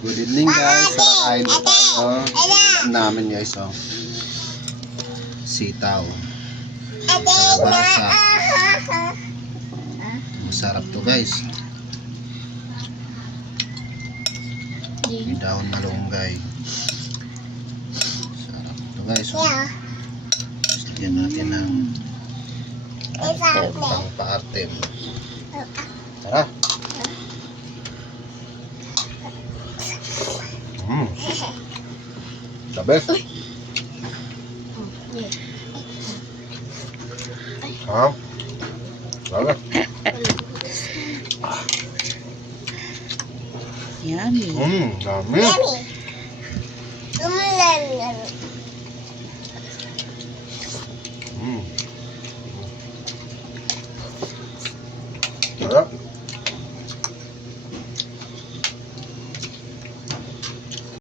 Good evening guys. Kain na tayo. Ulam namin guys, oh. Sitaw. Kalabasa. Masarap to guys. May dahon malunggay. Sarap to guys, oh. Lagyan natin ng pang pa-artem. Tara. The best. Sarap. Sarap. Yummy. Dami. Yummy.